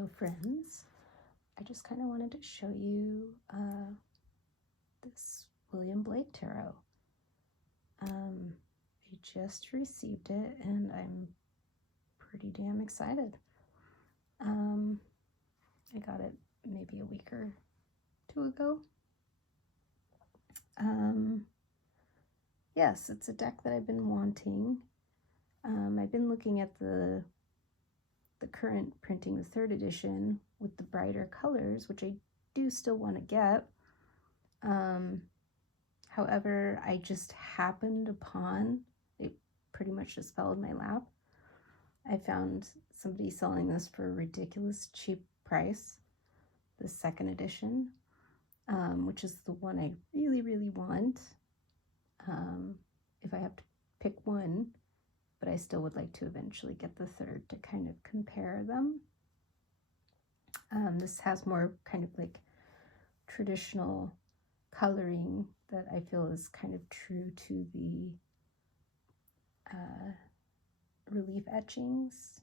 Hello friends, I just kind of wanted to show you this William Blake Tarot. I just received it and I'm pretty damn excited. I got it maybe a week or two ago. Yes, it's a deck that I've been wanting. I've been looking at the current printing, the 3rd edition, with the brighter colors, which I do still want to get. However, I just happened upon, it pretty much just fell in my lap. I found somebody selling this for a ridiculous cheap price, the 2nd edition, which is the one I really, really want. If I have to pick one, but I still would like to eventually get the 3rd to kind of compare them. This has more kind of like traditional coloring that I feel is kind of true to the relief etchings,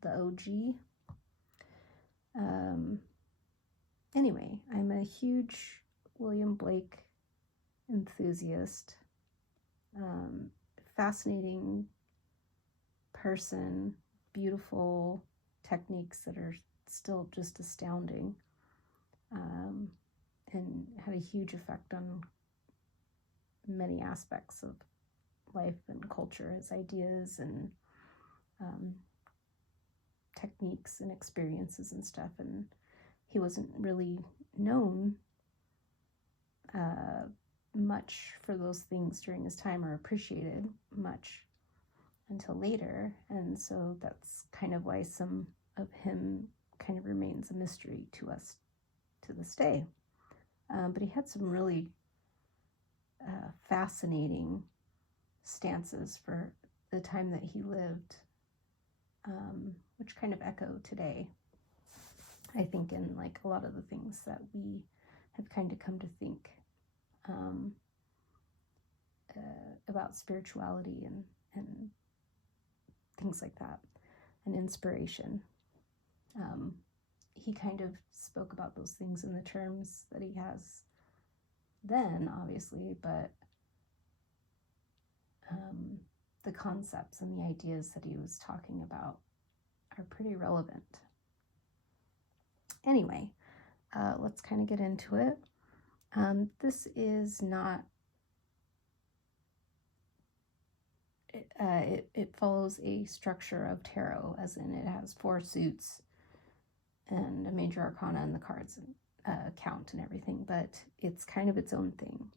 the OG. Anyway, I'm a huge William Blake enthusiast. Fascinating person, beautiful techniques that are still just astounding, and had a huge effect on many aspects of life and culture, his ideas and techniques and experiences and stuff. And he wasn't really known much for those things during his time, or appreciated much until later, and so that's kind of why some of him kind of remains a mystery to us to this day. But he had some really fascinating stances for the time that he lived, which kind of echo today, I think, in like a lot of the things that we have kind of come to think about spirituality and things like that, and inspiration. He kind of spoke about those things in the terms that he has then, obviously, but the concepts and the ideas that he was talking about are pretty relevant. Anyway, let's kind of get into it. This is not, it follows a structure of tarot, as in it has 4 suits and a major arcana and the cards count and everything, but it's kind of its own thing.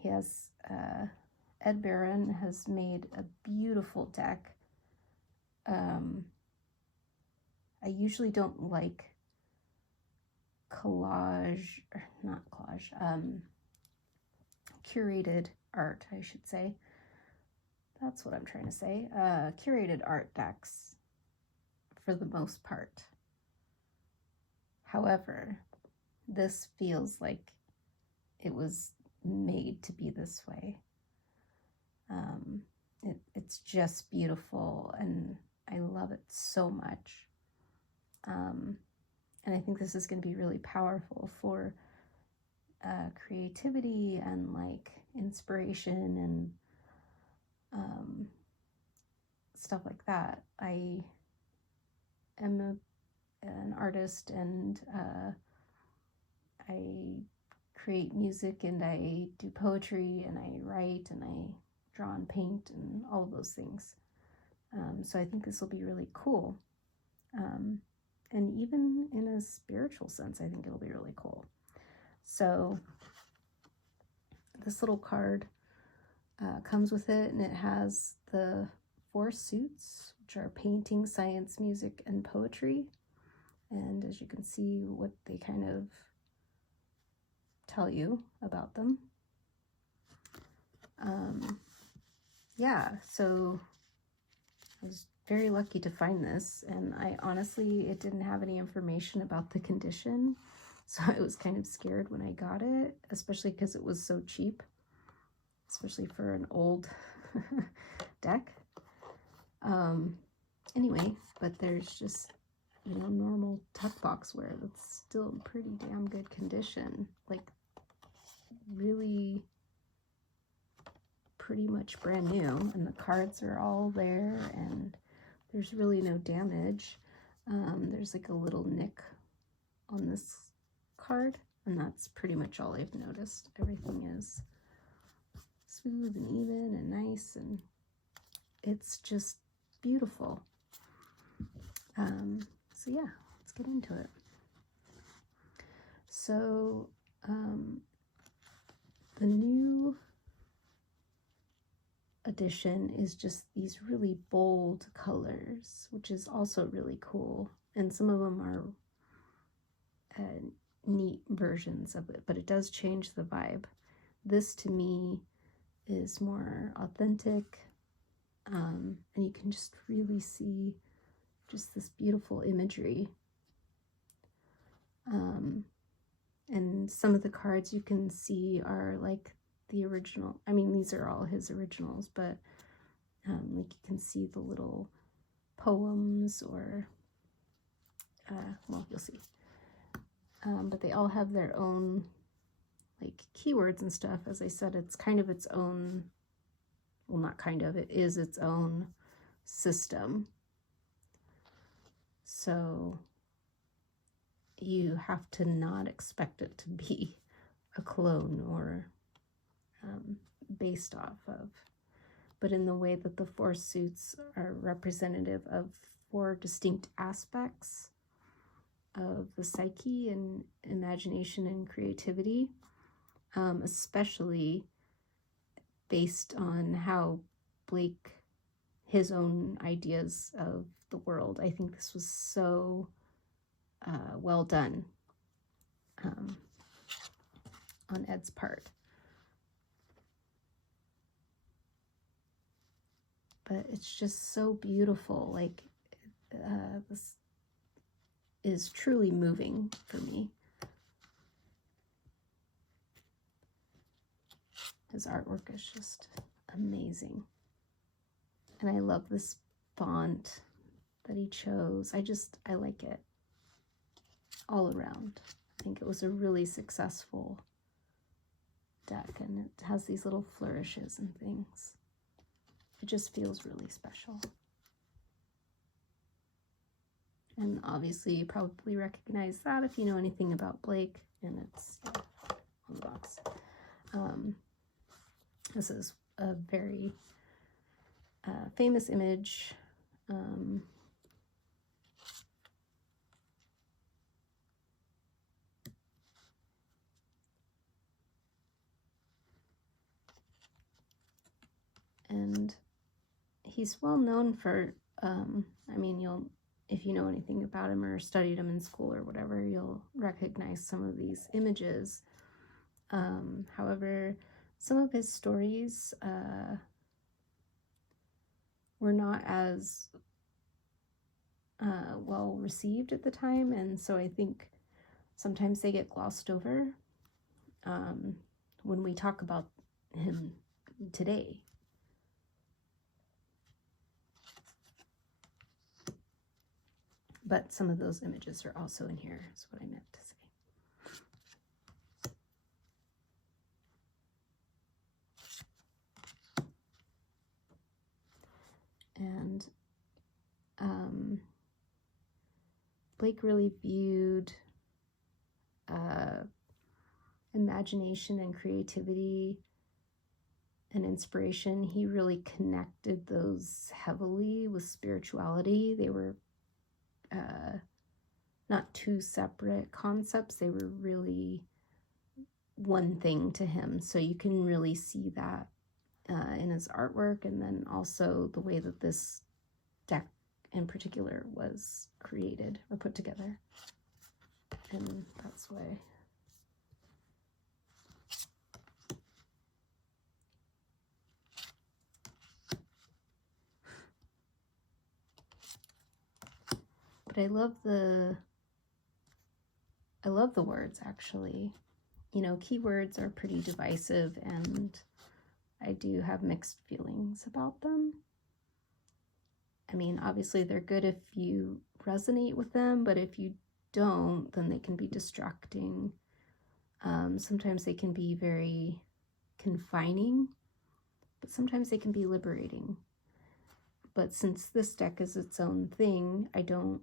He has, Ed Buryn has made a beautiful deck. I usually don't like curated art, I should say. That's what I'm trying to say. Curated art decks for the most part. However, this feels like it was made to be this way. It's just beautiful, and I love it so much. And I think this is going to be really powerful for creativity and like inspiration and stuff like that. I am an artist, and I create music, and I do poetry, and I write, and I draw and paint, and all of those things. So I think this will be really cool. And even in a spiritual sense, I think it'll be really cool. So this little card comes with it, and it has the 4 suits, which are painting, science, music, and poetry. And as you can see, what they kind of tell you about them. Yeah, so I was very lucky to find this, and I honestly, it didn't have any information about the condition, so I was kind of scared when I got it, especially because it was so cheap, especially for an old deck. Anyway, but there's just, you know, normal tuck boxware that's still in pretty damn good condition. Like, really pretty much brand new. And the cards are all there, and there's really no damage. There's like a little nick on this card, and that's pretty much all I've noticed. Everything is smooth and even and nice, and it's just beautiful. So yeah, let's get into it. So the new edition is just these really bold colors, which is also really cool, and some of them are neat versions of it, but it does change the vibe. This to me is more authentic, and you can just really see just this beautiful imagery. And some of the cards you can see are like the original. I mean, these are all his originals, but like you can see the little poems, or well, you'll see. But they all have their own like keywords and stuff. As I said, it's kind of its own, well, not kind of, it is its own system. So you have to not expect it to be a clone or based off of, but in the way that the 4 suits are representative of 4 distinct aspects of the psyche and imagination and creativity, especially based on how Blake, his own ideas of the world. I think this was so well done on Ed's part. But it's just so beautiful. Like, this is truly moving for me. His artwork is just amazing. And I love this font that he chose. I like it all around. I think it was a really successful deck, and it has these little flourishes and things. It just feels really special. And obviously you probably recognize that if you know anything about Blake, and it's on the box. This is a very famous image. And he's well known for, I mean, if you know anything about him or studied him in school or whatever, you'll recognize some of these images. However, some of his stories were not as well received at the time, and so I think sometimes they get glossed over when we talk about him today. But some of those images are also in here, is what I meant to say. And Blake really viewed imagination and creativity and inspiration. He really connected those heavily with spirituality. They were not 2 separate concepts. They were really one thing to him. So you can really see that in his artwork, and then also the way that this deck in particular was created or put together. And that's why but I love the words, actually. You know, keywords are pretty divisive, and I do have mixed feelings about them. I mean, obviously they're good if you resonate with them, but if you don't, then they can be distracting. Sometimes they can be very confining, but sometimes they can be liberating. But since this deck is its own thing, I don't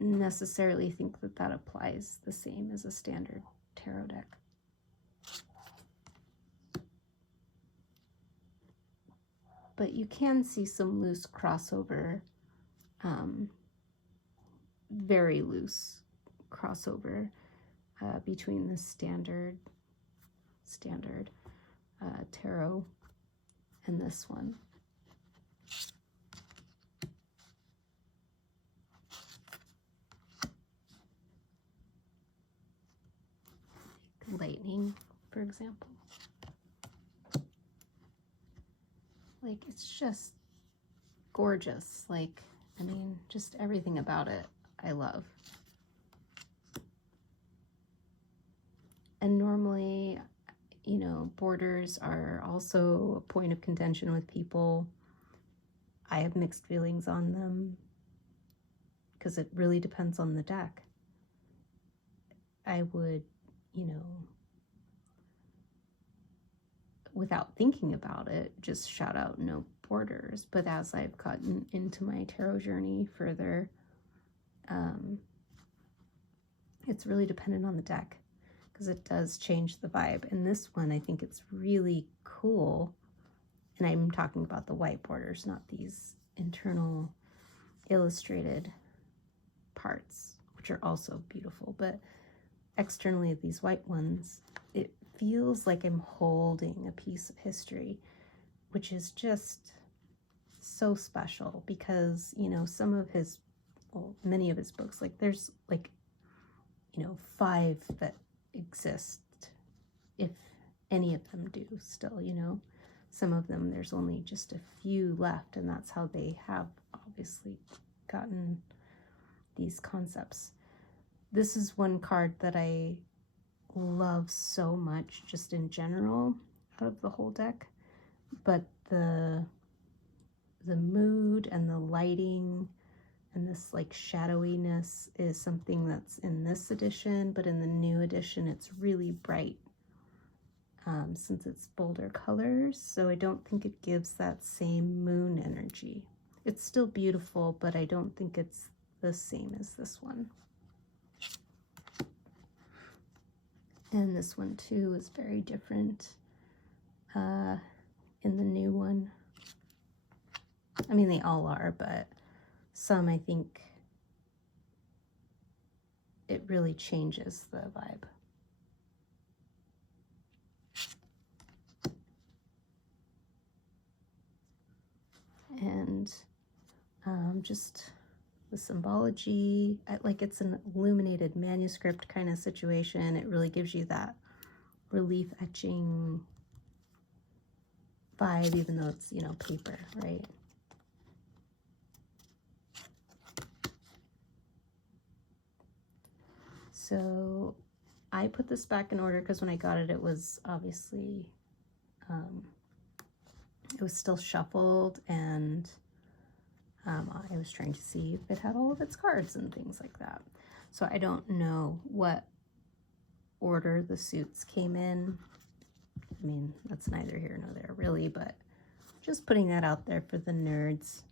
necessarily think that that applies the same as a standard tarot deck. But you can see some loose crossover, very loose crossover between the standard tarot and this one. Lightning, for example. Like, it's just gorgeous. Like, I mean, just everything about it I love. And normally, you know, borders are also a point of contention with people. I have mixed feelings on them because it really depends on the deck. I would, you know, without thinking about it, just shout out no borders. But as I've gotten into my tarot journey further, it's really dependent on the deck because it does change the vibe. And this one, I think it's really cool. And I'm talking about the white borders, not these internal illustrated parts, which are also beautiful. But externally, these white ones, it feels like I'm holding a piece of history, which is just so special because, you know, some of his, well, many of his books, like there's like, you know, 5 that exist, if any of them do still, you know. Some of them, there's only just a few left, and that's how they have obviously gotten these concepts. This is one card that I love so much just in general out of the whole deck, but the mood and the lighting and this like shadowiness is something that's in this edition, but in the new edition it's really bright since it's bolder colors, so I don't think it gives that same moon energy. It's still beautiful, but I don't think it's the same as this one. And this one too is very different in the new one. I mean, they all are, but some, I think it really changes the vibe. And just the symbology, like it's an illuminated manuscript kind of situation. It really gives you that relief etching vibe, even though it's, you know, paper, right? So I put this back in order because when I got it, it was obviously, it was still shuffled, and I was trying to see if it had all of its cards and things like that. So I don't know what order the suits came in. I mean, that's neither here nor there really, but just putting that out there for the nerds.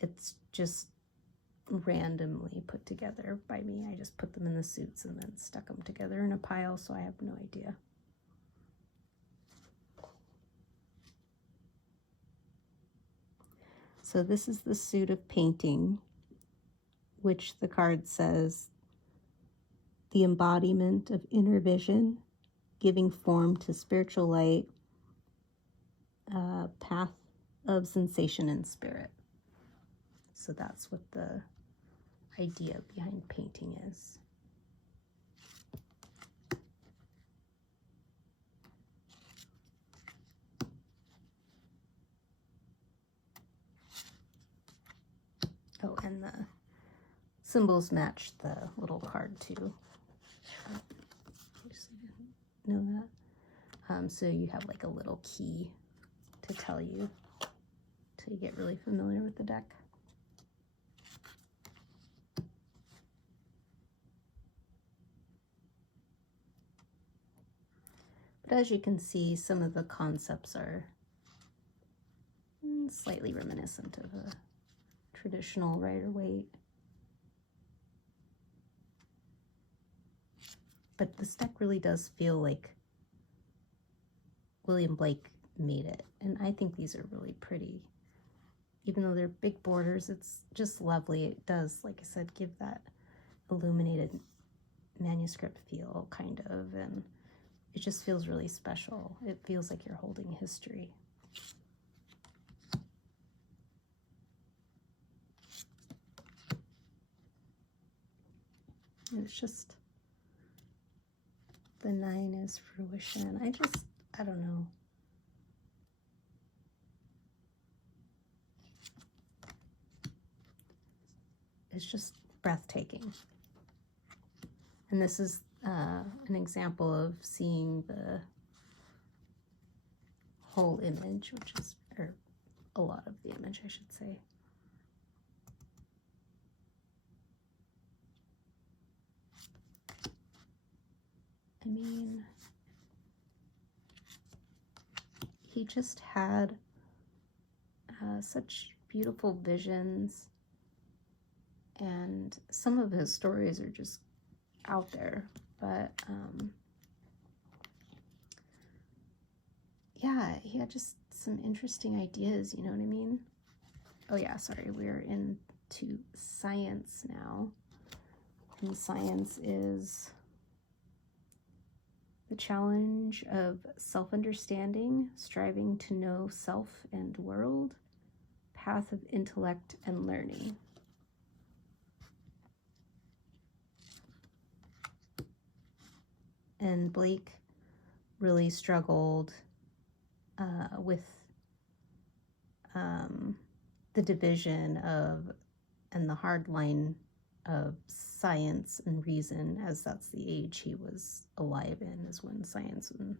It's just randomly put together by me. I just put them in the suits and then stuck them together in a pile, so I have no idea. So this is the suit of painting, which the card says, the embodiment of inner vision, giving form to spiritual light, path of sensation and spirit. So that's what the idea behind painting is. Oh, and the symbols match the little card too. Just know that. So you have like a little key to tell you to until you get really familiar with the deck. But as you can see, some of the concepts are slightly reminiscent of a traditional Rider-Waite. But this deck really does feel like William Blake made it. And I think these are really pretty. Even though they're big borders, it's just lovely. It does, like I said, give that illuminated manuscript feel, kind of, and it just feels really special. It feels like you're holding history. And it's just, the 9 is fruition. I don't know. It's just breathtaking. And this is an example of seeing the whole image, which is, or a lot of the image, I should say. I mean, he just had such beautiful visions, and some of his stories are just out there, but yeah, he had just some interesting ideas, you know what I mean? Oh yeah, sorry, we're into science now, and science is the challenge of self-understanding, striving to know self and world, path of intellect and learning. And Blake really struggled with the division of and the hard line of science and reason, as that's the age he was alive in, is when science and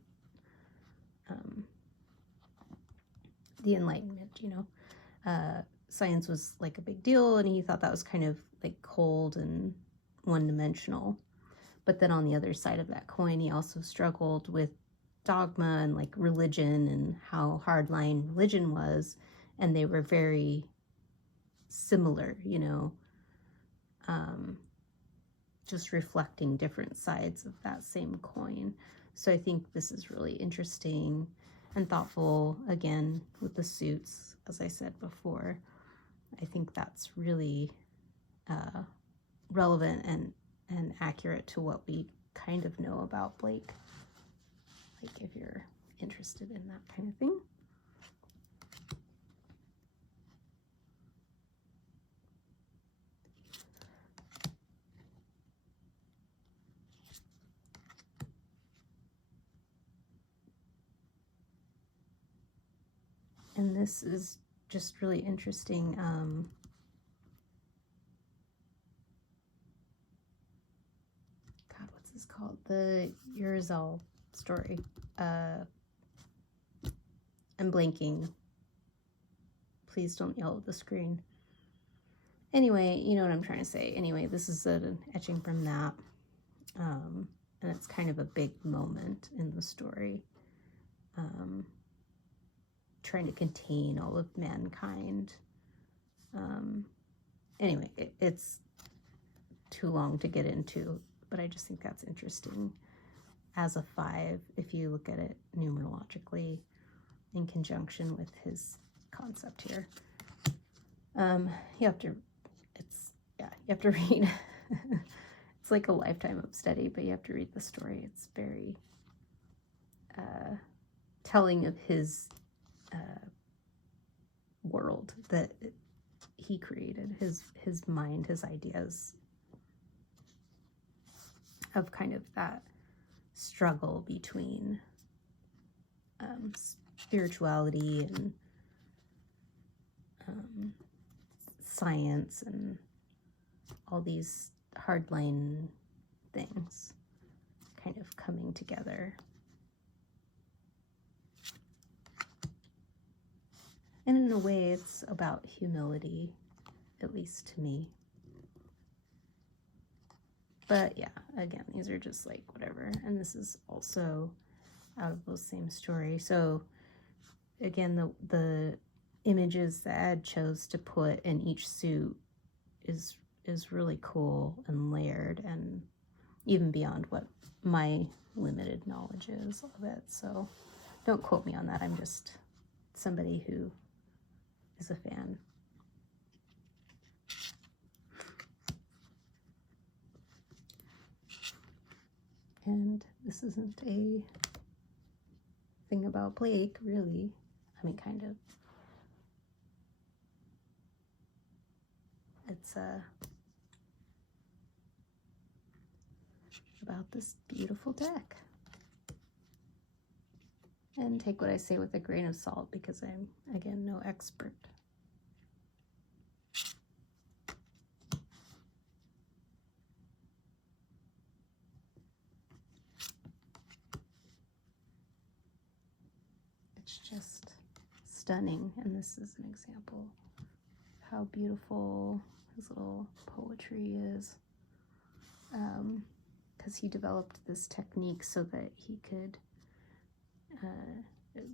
the Enlightenment, you know, science was like a big deal, and he thought that was kind of like cold and one-dimensional. But then on the other side of that coin, he also struggled with dogma and like religion and how hardline religion was, and they were very similar, you know, just reflecting different sides of that same coin. So I think this is really interesting and thoughtful, again, with the suits, as I said before. I think that's really relevant and accurate to what we kind of know about Blake, like if you're interested in that kind of thing. And this is just really interesting. God, what's this called? The Urizel story. I'm blanking. Please don't yell at the screen. Anyway, you know what I'm trying to say. Anyway, this is an etching from that. And it's kind of a big moment in the story. Trying to contain all of mankind. Anyway, it's too long to get into, but I just think that's interesting as a 5, if you look at it numerologically in conjunction with his concept here. You have to read. It's like a lifetime of study, but you have to read the story. It's very telling of his world that he created, his mind, his ideas of kind of that struggle between spirituality and science and all these hardline things kind of coming together. And in a way, it's about humility, at least to me. But yeah, again, these are just like whatever. And this is also out of those same story. So again, the images that Ed chose to put in each suit is really cool and layered, and even beyond what my limited knowledge is of it. So don't quote me on that. I'm just somebody who is a fan. And this isn't a thing about Blake, really. I mean, kind of. It's about this beautiful deck. And take what I say with a grain of salt, because I'm, again, no expert. It's just stunning, and this is an example of how beautiful his little poetry is. Because he developed this technique so that he could,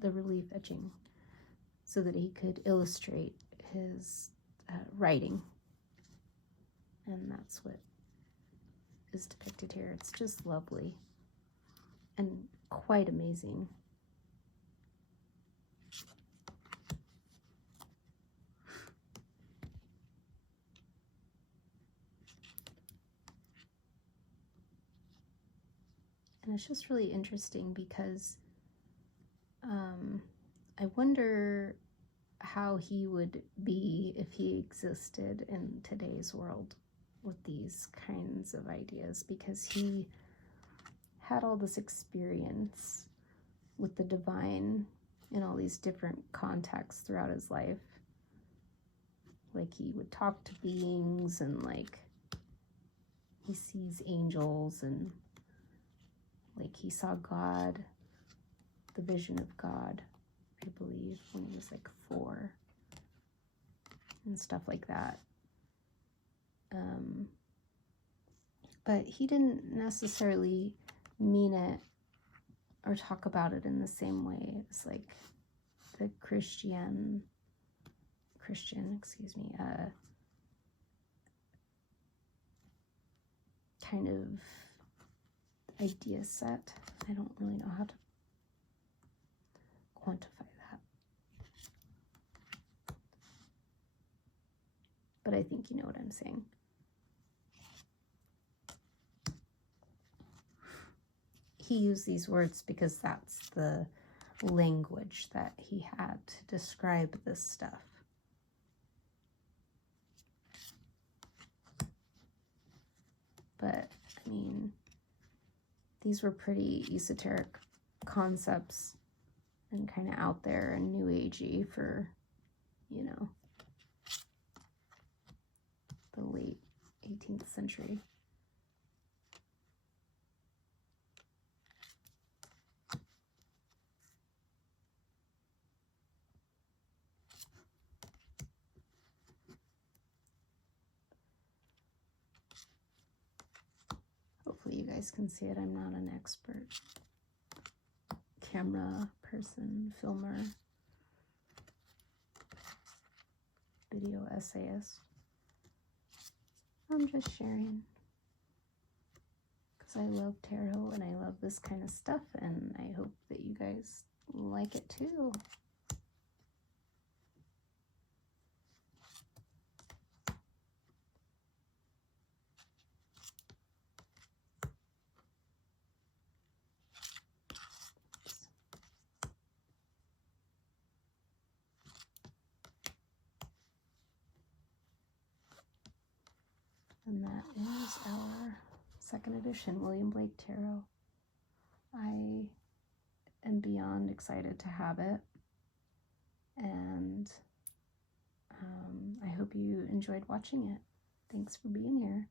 the relief etching, so that he could illustrate his writing. And that's what is depicted here. It's just lovely and quite amazing. And it's just really interesting because I wonder how he would be if he existed in today's world with these kinds of ideas, because he had all this experience with the divine in all these different contexts throughout his life. Like, he would talk to beings, and like he sees angels, and like he saw God, the vision of God, I believe, when he was like 4 and stuff like that. But he didn't necessarily mean it or talk about it in the same way as like the Christian, kind of idea set. I don't really know how to quantify that. But I think you know what I'm saying. He used these words because that's the language that he had to describe this stuff. But, I mean, these were pretty esoteric concepts and kind of out there and new agey for, you know, the late 18th century. Hopefully you guys can see it. I'm not an expert camera person, filmer, video essayist. I'm just sharing because I love tarot and I love this kind of stuff, and I hope that you guys like it too. And that is our 2nd edition William Blake Tarot. I am beyond excited to have it, and I hope you enjoyed watching it. Thanks for being here.